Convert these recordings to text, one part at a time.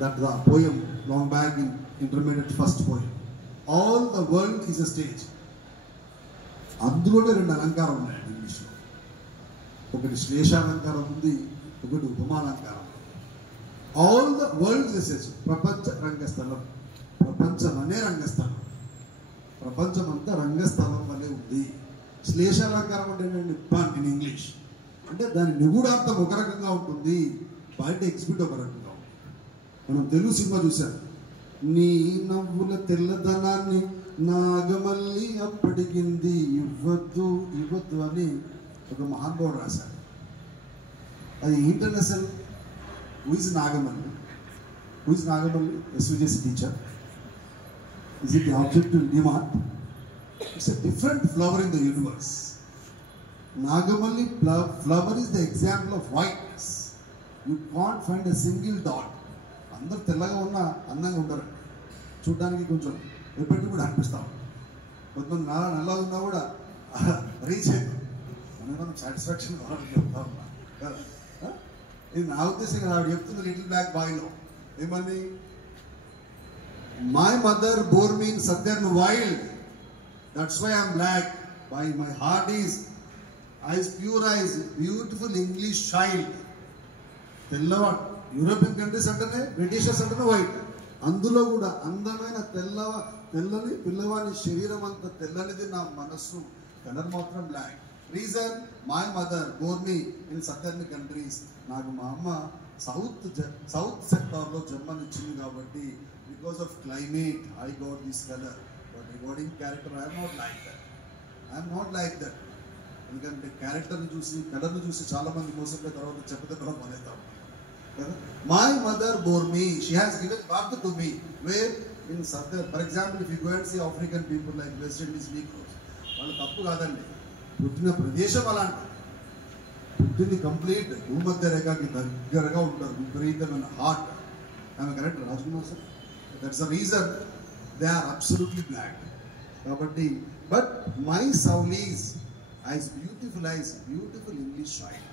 that the poem long back in intermediate first poem. All the world is a stage. అందులోనే రెండు అలంకారం ఉన్నాయండి ఇంగ్లీష్లో. ఒకటి శ్లేషాలంకారం ఉంది, ఒకటి ఉపమాలంకారం. All the world is a stage. ప్రపంచ రంగస్థలం, ప్రపంచం అనే రంగస్థలం, ప్రపంచం అంతా రంగస్థలం వల్లే ఉంది. శ్లేషాలంకారం అంటే ఏంటంటే పన్ ఇన్ ఇంగ్లీష్, అంటే దాని నిగూఢార్థం ఒక రకంగా ఉంటుంది, బయట ఎగ్జిబిట్ ఒక రకంగా ఉంటుంది. మనం తెలుగు సినిమా చూసాం, నీ నవ్వుల తెల్లదనాన్ని నాగమల్లి అప్పటికింది ఇవ్వద్దు ఇవ్వద్దు అని ఒక మహానుభావుడు రాశాడు. అది international. Who is Nagamalli? Who is Nagamalli? SVJC teacher. Is it the object to demand? It's a different flower in the universe. Nagamali flower is the example of whiteness. You can't find a single dot. అందరు తెల్లగా ఉన్న అందంగా ఉండరండి, చూడడానికి కొంచెం ఎప్పటికీ కూడా అనిపిస్తాం. కొంతమంది నల్లగా ఉన్నా కూడా రీచ్ అయిపోయి మనం సాటిస్ఫాక్షన్ కావాలని చెప్తా ఉన్నా కదా. ఇది నా ఉద్దేశం కదా. ఆవిడ చెప్తుంది లిటిల్ బ్లాక్ బాయ్లో ఏమని, my mother bore me in southern wild, that's why I'm black, why my heart is eyes, pure eyes, beautiful English child. తెల్లవాడు యూరోపియన్ కంట్రీస్ అంటేనే, బ్రిటిషర్స్ అంటేనే వైట్. అందులో కూడా అందమైన తెల్లని పిల్లవాడి శరీరం అంత తెల్లనిది నా మనస్సు, కలర్ మాత్రం black. Reason, my mother bore me in southern countries. నాకు మా అమ్మ సౌత్ సెక్టార్లో జన్మనిచ్చింది కాబట్టి, because of climate I got this color, but regarding character I am not like that. I am not like that. ఎందుకంటే క్యారెక్టర్ని చూసి కలర్ని చూసి చాలా మంది మోసపోయిన తర్వాత చెప్పితే కూడా మొదలవుతాం కదా. My mother bore me, she has given birth to me. Where in southern, for example if you go and see African people like West Indies Negroes, వాళ్ళు తప్పు కాదండి, పుట్టిన ప్రదేశం అలాంటి, పుట్టింది కంప్లీట్ భూమధ్య రేఖకి దగ్గరగా ఉంటారు, విపరీతమైన హార్ట్. ఆమె correct Rajkumar sir. That's the reason they are absolutely black. Kabatti, but my soul is beautiful English child.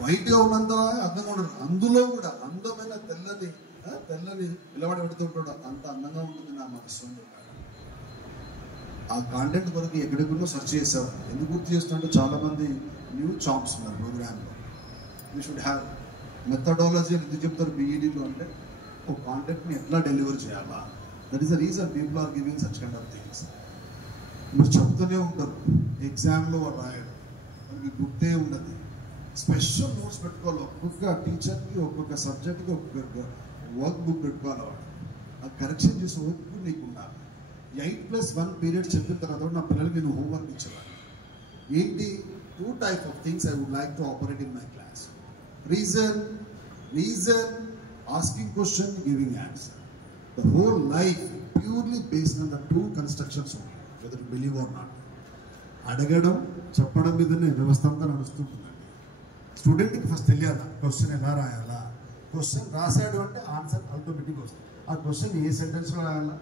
White ga unnanda andanga undaru, అందులో కూడా అందమైన తెల్లని పిల్లవాడు పెడుతుంటాడు, అంత అందంగా ఉంటుంది నా మనస్సు అని చెప్పాడు. ఆ కాంటెంట్ కొరకు ఎక్కడికో సెర్చ్ చేసేవారు. ఎందుకు గుర్తు చేస్తుంటే చాలా మంది న్యూ చాంప్స్ ఉన్నారు ప్రోగ్రామ్లో. వీ షుడ్ హ్యావ్ మెథడాలజీ అని ఎందుకు చెప్తారు బీఈడీలో అంటే, ఒక కాంటెంట్ని ఎట్లా డెలివర్ చేయాలా. That is the reason people are giving such kind of things. మీరు చెప్తూనే ఉంటారు, ఎగ్జామ్లో రాయడం మనకి గుర్తే ఉండదు. స్పెషల్ నోట్స్ పెట్టుకోవాలి, ఒక్కొక్క టీచర్కి ఒక్కొక్క సబ్జెక్ట్కి ఒక్కొక్క వర్క్ బుక్ పెట్టుకోవాలి. వాడు ఆ కరెక్షన్ చేసే వర్క్ నీకు ఉండాలి. 8+1 పీరియడ్ చెప్పిన తర్వాత నా పిల్లలకి నేను హోంవర్క్ ఇచ్చేవాడిని. ఏంటి? 2 types of things I would like to operate in my class. Reason, asking question, giving answer. The whole life purely based on the 2 constructions only, whether you believe or not. అడగడం చెప్పడం మీదనే వ్యవస్థ అంతా నడుస్తుంటుందండి. స్టూడెంట్కి first తెలియాలా question ఎలా రాయాలా. Question రాసాడు అంటే answer ఆటోమేటిక్గా వస్తుంది. ఆ క్వశ్చన్ ఏ సెంటెన్స్లో రాయాలా,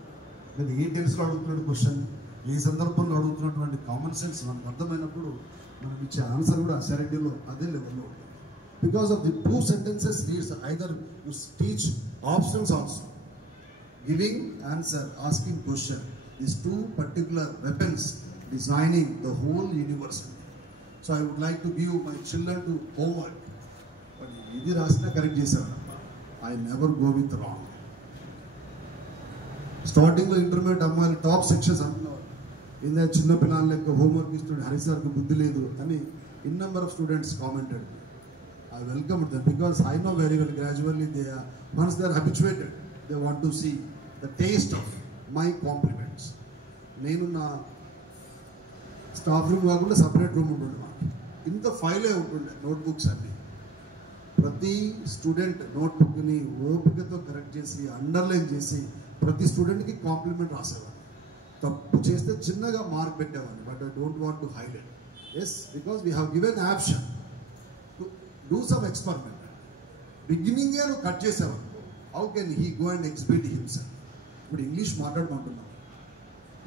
లేదా ఏ టెన్స్లో అడుగుతున్నాడు క్వశ్చన్, ఏ సందర్భంలో అడుగుతున్నటువంటి కామన్ సెన్స్ మనకు అర్థమైనప్పుడు మనం ఇచ్చే ఆన్సర్ కూడా సెరెంటీలో అదే లెవెల్లో ఉంటుంది. Because of the 2 sentences needs either you teach options also, giving answer, asking question. These 2 particular weapons designing the whole universe. So I would like to give my children to homework. But ఇది రాసినా correct చేశారమ్మా. I never go with wrong. స్టార్టింగ్లో intermediate అమ్మాయిలు top sections అంటున్నారు, ఇందా చిన్న పిల్లల లెక్క హోంవర్క్ ఇస్తుండే, హరిసార్కి బుద్ధి లేదు అని in number of students commented. I welcome them because I know very well gradually once they are habituated, they want to see the taste of my compliments. నేను నా స్టాఫ్ రూమ్ కాకుండా సపరేట్ రూమ్ ఉంటుండే, మాకు ఇంత ఫైలే ఉంటుండే notebooks అన్నీ. ప్రతి student నోట్బుక్ని ఓపికతో కరెక్ట్ చేసి అండర్లైన్ చేసి ప్రతి స్టూడెంట్కి కాంప్లిమెంట్ రాసేవాడిని. తప్పు చేస్తే చిన్నగా మార్క్ పెట్టేవాడిని, but I don't want to highlight. Yes, because we have given option do some experiment. బిగినింగే నువ్వు కట్ చేసావు, how can he go and expect himself. ఇప్పుడు ఇంగ్లీష్ మాట్లాడమంటున్నావు,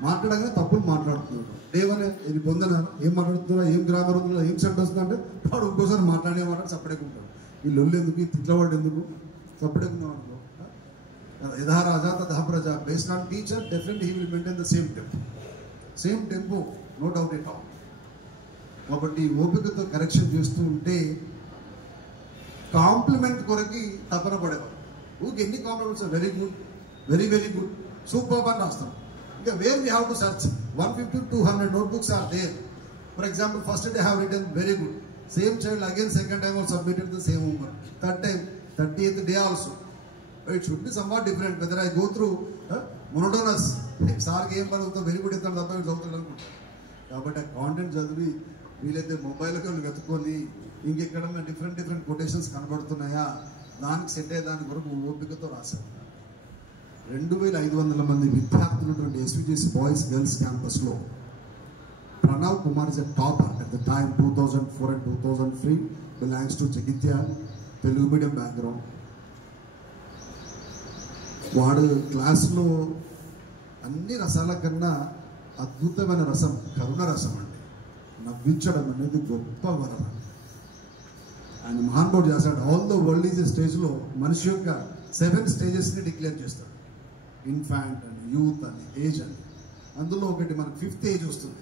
మాట్లాడగానే తప్పులు మాట్లాడుతున్నాడు. ఏమని ఇది పొందనారు, ఏం మాట్లాడుతున్నా, ఏం గ్రామర్ ఉందా, ఏం సెంటెన్స్ వస్తుందా అంటే వాడు ఇంకోసారి మాట్లాడేవాడు సపరేట్గా ఉంటాడు. ఈ లొల్లు ఎందుకు, ఈ తిట్లవాడు ఎందుకు, సపరేట్గా అనుకో యథా రాజా తథా ప్రజ based on teacher definitely he will maintain the same tempo no doubt at all. కాబట్టి ఓపికతో కరెక్షన్ చేస్తూ ఉంటే కాంప్లిమెంట్ కొరకి తపన పడేవారు. ఊరికి ఎన్ని compliments very good, very very good, super అని రాస్తాం. ఇంకా where we have to search 150 to 200 notebooks are there. For example, first day I have written very good. Same child again second time was submitted the same homework. Third time, 30th day also. It should be somewhat different. Whether I go through monotonous, sir ఏం పని అవుతాం very good ఇస్తాను తప్ప చదువుతాడు అనుకుంటాను. కాబట్టి ఆ content చదివి వీలైతే మొబైల్కి వాళ్ళు వెతుక్కొని ఇంకెక్కడన్నా డిఫరెంట్ కొటేషన్స్ కనబడుతున్నాయా దానికి సెట్ అయ్యే దాని కొరకు ఓపికతో రాశాను. 2500 మంది విద్యార్థులు ఎస్విజేసి బాయ్స్ గర్ల్స్ క్యాంపస్లో Pranav Kumar is a topper at the time 2004 and 2003, belongs to Jagtial, Telugu medium background. వాడు క్లాసులో అన్ని రసాల కన్నా అద్భుతమైన రసం కరుణ రసం అండి. నవ్వించడం అనేది గొప్ప వరం. ఆయన మహానుభావుడు చేస్తాడు. ఆల్ ద వరల్డ్ ఈజ్ స్టేజ్లో మనిషి యొక్క 7 స్టేజెస్ని డిక్లేర్ చేస్తాడు. ఇన్ఫాంట్ అని, యూత్ అని, ఏజ్ అని. అందులో ఒకటి మనకు 5th ఏజ్ వస్తుంది.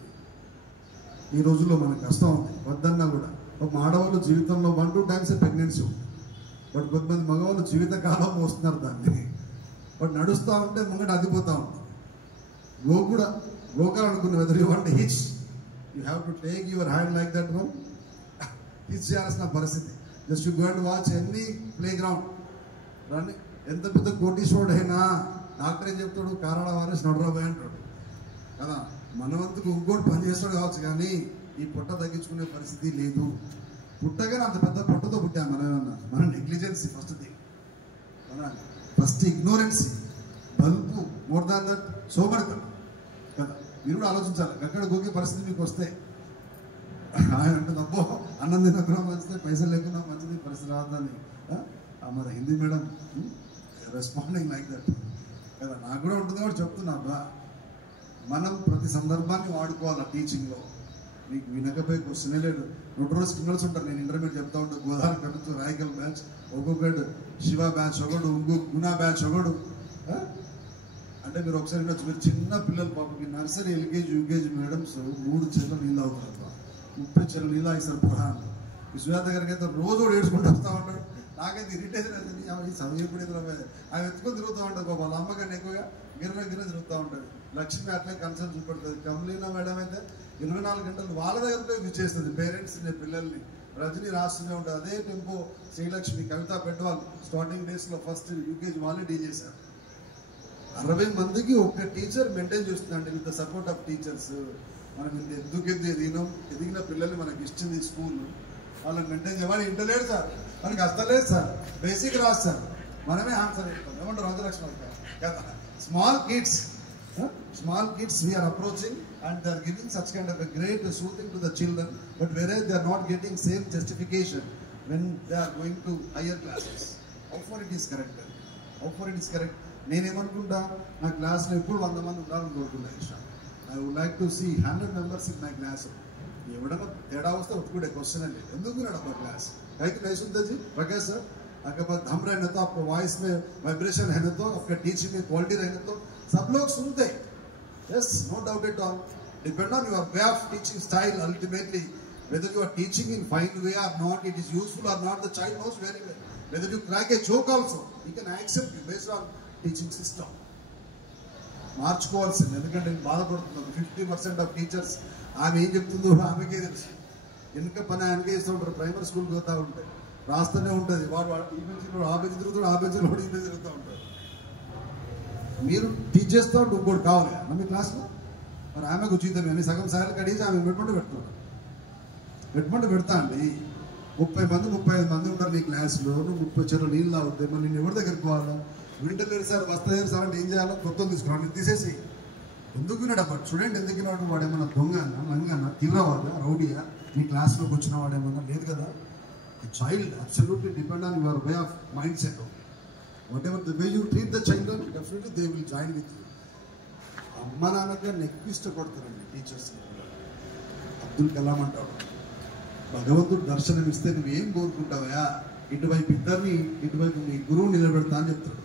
ఈ రోజుల్లో మనకు కష్టం ఉంది వద్దన్నా కూడా. ఒక ఆడవాళ్ళు జీవితంలో 1-2 times ప్రెగ్నెన్సీ ఉంది. బట్ కొంతమంది మగవాళ్ళు జీవితకాలం మోస్తున్నారు దాన్ని. బట్ నడుస్తూ ఉంటే ముంగట అదిపోతూ ఉంటుంది. గోకాలనుకున్న whether you want hitch, you have to take your hand like that one. Hitch చేయాల్సిన పరిస్థితి. Just you go and watch any play ground run. ఎంత పెద్ద కోటీశ్వరుడు అయినా డాక్టర్ ఏం చెప్తాడు, కారణ వారేసి నడరాబాయ్ అంటాడు కదా. మనవంతుకు ఇంకోటి పని చేస్తాడు కావచ్చు, కానీ ఈ పొట్ట తగ్గించుకునే పరిస్థితి లేదు. పుట్టగానే అంత పెద్ద పొట్టతో పుట్టాం మనం. ఏమన్నా మన negligence first ignorance, bulb, more than that సోమరితనం కదా. మీరు కూడా ఆలోచించాలి. అక్కడ గోకే పరిస్థితి మీకు వస్తే ఆయన అంటే అబ్బో అన్నం తినకుండా మంచిది, పైసలు లేకుండా మంచిది, పరిస్థితి రాదని మన Hindi madam responding like that కదా. నాకు కూడా ఉంటుంది కాబట్టి చెప్తున్నా. మనం ప్రతి సందర్భాన్ని వాడుకోవాలి టీచింగ్లో. మీకు వినకపోయి క్వశ్చనే లేదు. నోటరోస్ క్రిమినల్స్ ఉంటారు. నేను ఇంటర్మీడియట్ చెప్తా ఉంటాను. గోదావరి కడుతూ రాయకల్ బ్యాచ్ ఒక్కొక్కడు, శివ బ్యాచ్ ఒకడు, గుణా బ్యాచ్ ఒకడు. అంటే మీరు ఒకసారి మీరు చిన్న పిల్లలు పాపకి నర్సరీ, ఎల్కేజీ, యూకేజీ మేడమ్స్ 3 చెరువులు నీళ్ళు అవుతారు. 30 చెరువులు నీళ్ళు అవుతారు పురాణం. ఈ సుజాత గారికి అయితే రోజు ఏడ్చుకుంటూ వస్తూ ఉంటాడు. నాకైతే ఇరిటేషన్ అవుతుంది. ఈ చదువు ఎప్పుడు ఎదురపోయేది అవి ఎత్తుకొని తిరుగుతూ ఉంటుంది. వాళ్ళ అమ్మగారిని ఎక్కువగా గిర్ర తిరుగుతూ ఉంటుంది. లక్ష్మి అట్లే కన్సర్న్ చూపెడుతుంది. కమలీనా మేడం అయితే 24 గంటలు వాళ్ళ దగ్గర పోయి విచ్చేస్తుంది పేరెంట్స్ పిల్లల్ని. రజనీ రాస్తూనే ఉంటుంది అదే టెంపో. శ్రీలక్ష్మి, కవిత పెద్దవాళ్ళు స్టార్టింగ్ డేస్లో ఫస్ట్ యూకేజీ వాళ్ళే డీ చేశారు. 60 మందికి ఒక టీచర్ మెయింటైన్ చేస్తుందండి with the support of teachers. మనం ఎందుకు ఎదిగిన పిల్లల్ని మనకి ఇచ్చింది స్కూల్. వాళ్ళని మెయింటైన్ చేయాలి. ఇంటర్లేడు సార్, మనకి అస్తలేదు సార్, బేసిక్ రాదు సార్, మనమే ఆన్సర్ ఇస్తాం. ఏమంటారు రాజలక్ష్మి కదా. Small kids we are approaching and they are giving such kind of a great soothing to the children, but whereas they are not getting same justification when they are going to higher classes. How far it is correct? నేనేమనుకుంటా, నా క్లాస్లో ఎప్పుడు 100 మంది ఉండాలని కోరుకున్నా. I would like to see 100 members in my class. ఎవడన్నా తేడా వస్తే ఒప్పుకుంటే క్వశ్చన్ అండి, ఎందుకు నడప క్లాస్ అయితే नहीं सुनते जी प्रकाश सर. अगर बात हम रहने तो आपको वॉइस में वाइब्रेशन रहने तो आपका टीचिंग में क्वालिटी रहने तो सब लोग सुनते. Yes, no doubt at all. Depend on your way of teaching style ultimately. Whether you are teaching in fine way or not, it is useful or not, the child knows very well. Whether you crack a joke also, he can accept you based on teaching system. మార్చుకోవాల్సింది. ఎందుకంటే నేను బాధపడుతున్నాను. 50% of teachers ఆమె ఏం చెప్తుందో ఆమెకే తెలుసు. వెనుక పని ఆయనకే ఇస్తూ ఉంటారు. ప్రైమరీ స్కూల్కి పోతూ ఉంటాయి, రాస్తూనే ఉంటుంది. వాడు ఈ బెంచ్లో ఆ బెంచ్ తిరుగుతాడు, ఆ బెంచ్లో ఈ బెంచ్ తిరుగుతూ ఉంటాడు. మీరు టీచ్ చేస్తూ ఉంటే ఇంకోటి కావాలి కదా మీ క్లాస్లో. మరి ఆమెకు జీతం అని సగం సార్లు కడిగి ఆమె పెట్టుకుంటూ పెడతా అండి. 30 మంది 35 మంది ఉంటారు నీ క్లాస్లో. నువ్వు 30 చెరువు నీళ్ళు తాగుతాయి. మరి నేను ఎవరి దగ్గరికి పోవాలా? వింటర్ లేదు సార్, వస్తలేదు సార్ అంటే ఏం చేయాలో కొత్త తీసుకోవాలి, తీసేసి. ఎందుకు విన్నాడు అప్పుడు స్టూడెంట్? ఎందుకు విన్నాడు? వాడేమన్నా దొంగ అన్న, లంగన్న, తీవ్రవాద, రౌడీయా? మీ క్లాస్లోకి వచ్చిన వాడేమన్నా లేదు కదా. Child absolutely depend on your way of mind set. What ever the way you treat the child, definitely they will join with you. అమ్మ నాన్నగా ఎక్కువ ఇష్టపడతారండి టీచర్స్. అబ్దుల్ కలాం అంటాడు, భగవంతుడు దర్శనం ఇస్తే నువ్వేం కోరుకుంటావా? ఇటువైపు ఇద్దరిని, ఇటువైపు మీ గురువు నిలబెడతా అని చెప్తాడు.